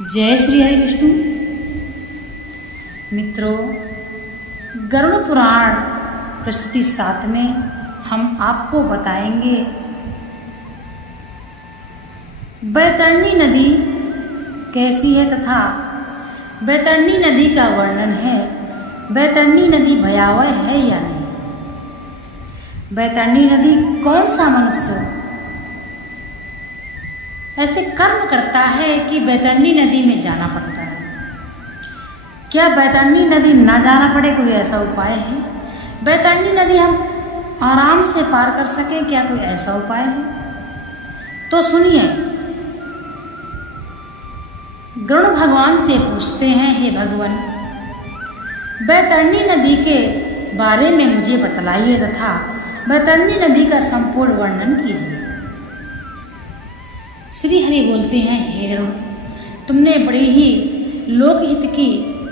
जय श्री हरि विष्णु। मित्रों, गरुड़ पुराण प्रस्तुति 7 में हम आपको बताएंगे बैतरणी नदी कैसी है तथा बैतरणी नदी का वर्णन है। बैतरणी नदी भयावह है या नहीं, बैतरणी नदी कौन सा मनुष्य ऐसे कर्म करता है कि बैतरणी नदी में जाना पड़ता है। क्या बैतरणी नदी ना जाना पड़े, कोई ऐसा उपाय है? बैतरणी नदी हम आराम से पार कर सकें, क्या कोई ऐसा उपाय है? तो सुनिए, गरुड़ भगवान से पूछते हैं, हे भगवान, बैतरणी नदी के बारे में मुझे बतलाइए तथा बैतरणी नदी का संपूर्ण वर्णन कीजिए। श्री हरि बोलते हैं, हे गरुड़, तुमने बड़ी ही लोकहित की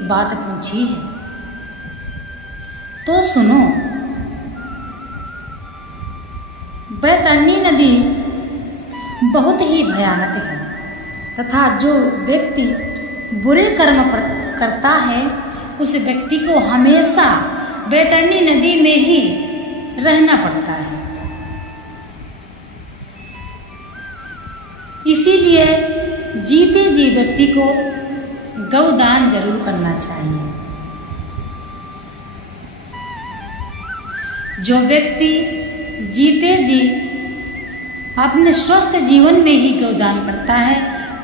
बात पूछी है, तो सुनो। बैतरणी नदी बहुत ही भयानक है तथा जो व्यक्ति बुरे कर्म करता है उस व्यक्ति को हमेशा बैतरणी नदी में ही रहना पड़ता है। इसीलिए जीते जी व्यक्ति को गौदान जरूर करना चाहिए। जो व्यक्ति जीते जी अपने स्वस्थ जीवन में ही गौदान करता है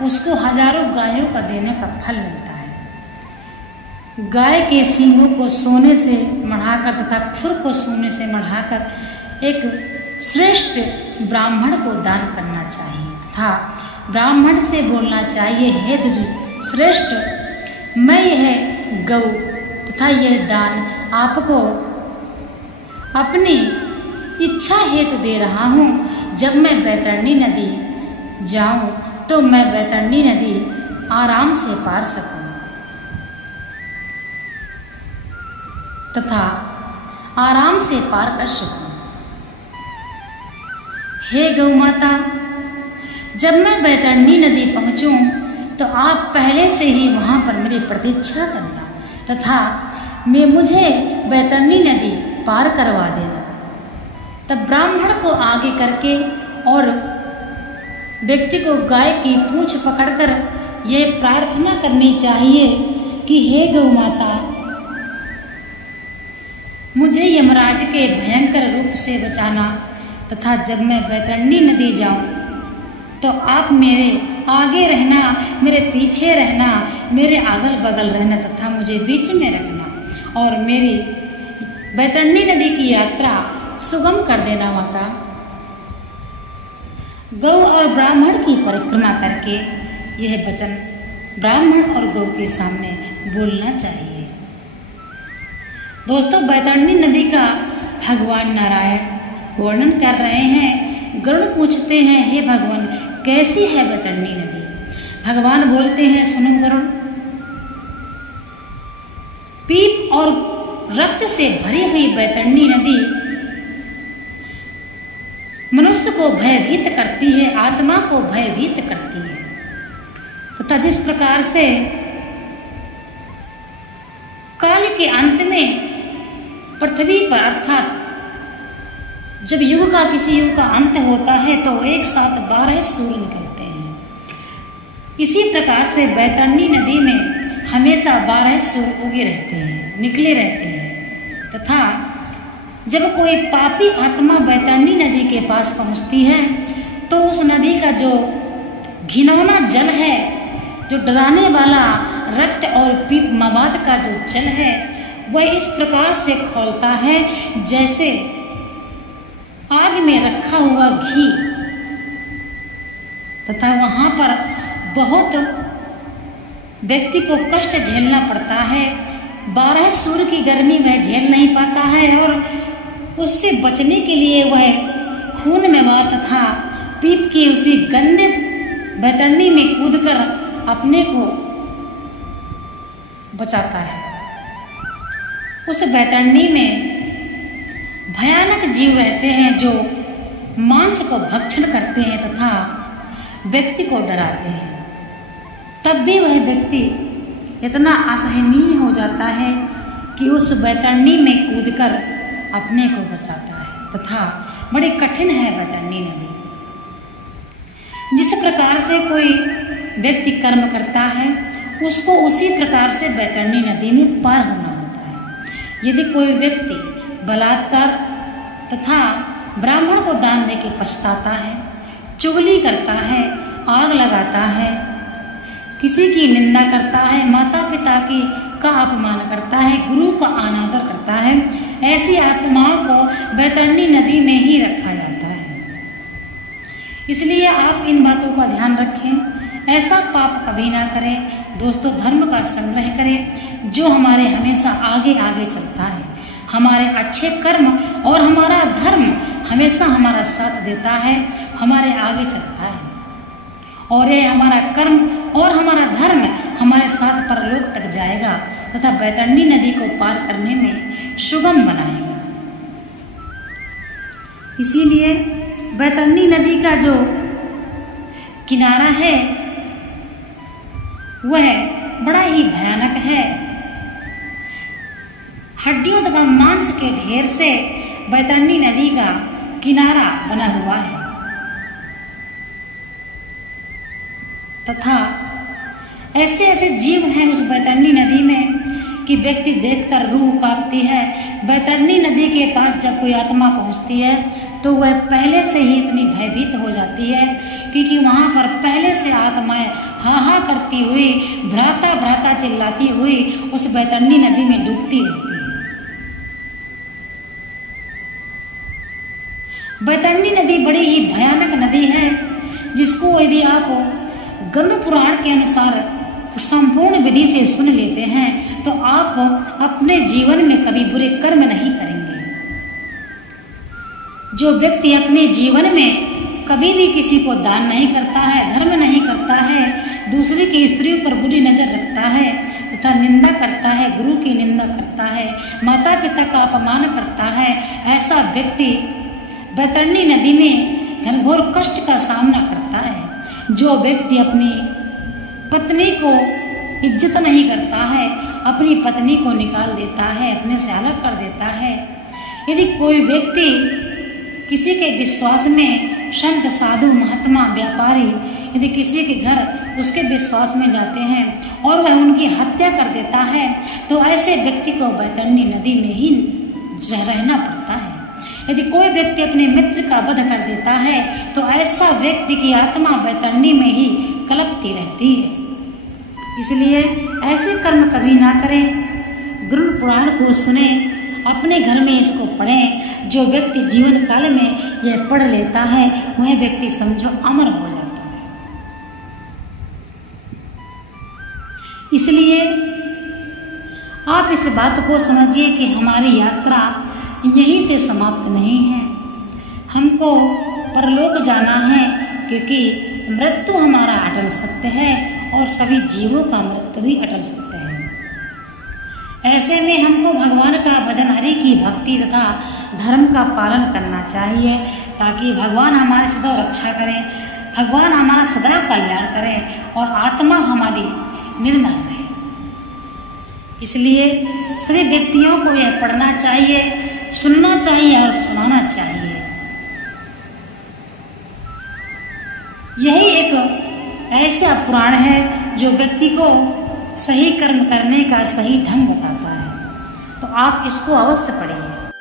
उसको हजारों गायों का देने का फल मिलता है। गाय के सींगों को सोने से मढ़ाकर तथा खुर को सोने से मढ़ाकर एक श्रेष्ठ ब्राह्मण को दान करना चाहिए तथा ब्राह्मण से बोलना चाहिए, हे द्विज श्रेष्ठ, मैं यह गौ तथा यह दान आपको अपनी इच्छा हेतु दे रहा हूँ। जब मैं बैतरणी नदी जाऊं तो मैं बैतरणी नदी आराम से पार सकूं तथा आराम से पार कर सकूं। हे गौ माता, जब मैं बैतरणी नदी पहुंचूं तो आप पहले से ही वहां पर मेरी प्रतीक्षा करना तथा मुझे बैतरणी नदी पार करवा देना। तब ब्राह्मण को आगे करके और व्यक्ति को गाय की पूंछ पकड़कर ये प्रार्थना करनी चाहिए कि हे गौ माता, मुझे यमराज के भयंकर रूप से बचाना तथा जब मैं बैतरणी नदी जाऊं तो आप मेरे आगे रहना, मेरे पीछे रहना, मेरे अगल बगल रहना तथा मुझे बीच में रखना और मेरी बैतरणी नदी की यात्रा सुगम कर देना। माता, गौ और ब्राह्मण की परिक्रमा करके यह वचन ब्राह्मण और गौ के सामने बोलना चाहिए। दोस्तों, बैतरणी नदी का भगवान नारायण वर्णन कर रहे हैं। गरुड़ पूछते हैं, हे भगवान, कैसी है बैतरणी नदी? भगवान बोलते हैं, सुनो गरुड़, पीप और रक्त से भरी हुई बैतरणी नदी मनुष्य को भयभीत करती है, आत्मा को भयभीत करती है तथा जिस प्रकार से काल के अंत में पृथ्वी पर अर्थात जब युग का किसी युग का अंत होता है तो एक साथ 12 सूर्य निकलते हैं, इसी प्रकार से बैतरणी नदी में हमेशा 12 सूर्य उगे रहते हैं, निकले रहते हैं तथा जब कोई पापी आत्मा बैतरणी नदी के पास पहुंचती है तो उस नदी का जो घिनौना जल है, जो डराने वाला रक्त और पीप मवाद का जो जल है, वह इस प्रकार से खौलता है जैसे आग में रखा हुआ घी तथा वहां पर बहुत व्यक्ति को कष्ट झेलना पड़ता है। 12 सूर्य की गर्मी वह झेल नहीं पाता है और उससे बचने के लिए वह खून में वात तथा पीप की उसी गंदे बैतरणी में कूदकर अपने को बचाता है। उस बैतरणी में भयानक जीव रहते हैं जो मांस को भक्षण करते हैं तथा व्यक्ति को डराते हैं। तब भी वह व्यक्ति इतना असहनीय हो जाता है कि उस बैतरणी में कूदकर अपने को बचाता है। तथा बड़ी कठिन है बैतरणी नदी। जिस प्रकार से कोई व्यक्ति कर्म करता है उसको उसी प्रकार से बैतरणी नदी में पार होना होता है। यदि कोई व्यक्ति बलात्कार तथा ब्राह्मण को दान देके पछताता है, चुगली करता है, आग लगाता है, किसी की निंदा करता है, माता पिता की का अपमान करता है, गुरु का अनादर करता है, ऐसी आत्माओं को बैतरणी नदी में ही रखा जाता है। इसलिए आप इन बातों का ध्यान रखें, ऐसा पाप कभी ना करें। दोस्तों, धर्म का संग्रह करें जो हमारे हमेशा आगे आगे चलता है। हमारे अच्छे कर्म और हमारा धर्म हमेशा हमारा साथ देता है, हमारे आगे चलता है, और ये हमारा कर्म और हमारा धर्म हमारे साथ परलोक तक जाएगा तथा बैतरणी नदी को पार करने में सुगम बनाएगा। इसीलिए बैतरणी नदी का जो किनारा है वह बड़ा ही भयानक है। हड्डियों तथा मांस के ढेर से बैतरणी नदी का किनारा बना हुआ है तथा ऐसे ऐसे जीव हैं उस बैतरणी नदी में कि व्यक्ति देखकर रूह कांपती है। बैतरणी नदी के पास जब कोई आत्मा पहुंचती है तो वह पहले से ही इतनी भयभीत हो जाती है क्योंकि वहां पर पहले से आत्माएं हाहा करती हुई, भ्राता भ्राता चिल्लाती हुई उस बैतरणी नदी में डूबती रहती है। बैतरणी नदी बड़ी ही भयानक नदी है जिसको यदि आप गरुड़ पुराण के अनुसार संपूर्ण विधि से सुन लेते हैं तो आप अपने जीवन में कभी बुरे कर्म नहीं करेंगे। जो व्यक्ति अपने जीवन में कभी भी किसी को दान नहीं करता है, धर्म नहीं करता है, दूसरे की स्त्रियों पर बुरी नजर रखता है तथा निंदा करता है, गुरु की निंदा करता है, माता पिता का अपमान करता है, ऐसा व्यक्ति बैतरणी नदी में घनघोर कष्ट का सामना करता है। जो व्यक्ति अपनी पत्नी को इज्जत नहीं करता है, अपनी पत्नी को निकाल देता है, अपने से अलग कर देता है। यदि कोई व्यक्ति किसी के विश्वास में, संत साधु महात्मा व्यापारी यदि किसी के घर उसके विश्वास में जाते हैं और वह उनकी हत्या कर देता है तो ऐसे व्यक्ति को बैतरणी नदी में ही रहना पड़ता है। यदि कोई व्यक्ति अपने मित्र का वध कर देता है तो ऐसा व्यक्ति की आत्मा बैतरणी में ही कलपती रहती है। इसलिए ऐसे कर्म कभी ना करें। गरुड़ पुराण को सुने, अपने घर में इसको पढ़ें। जो व्यक्ति जीवन काल में यह पढ़ लेता है वह व्यक्ति समझो अमर हो जाता है। इसलिए आप इस बात को समझिए कि हमारी यात्रा यहीं से समाप्त नहीं है। हमको परलोक जाना है क्योंकि मृत्यु हमारा अटल सत्य है और सभी जीवों का मृत्यु भी अटल सत्य है। ऐसे में हमको भगवान का भजन, हरि की भक्ति तथा धर्म का पालन करना चाहिए ताकि भगवान हमारी सदा रक्षा करें, भगवान हमारा सदा कल्याण करें और आत्मा हमारी निर्मल रहे। इसलिए सभी व्यक्तियों को यह पढ़ना चाहिए, सुनना चाहिए और सुनाना चाहिए। यही एक ऐसा पुराण है जो व्यक्ति को सही कर्म करने का सही ढंग बताता है। तो आप इसको अवश्य पढ़िए।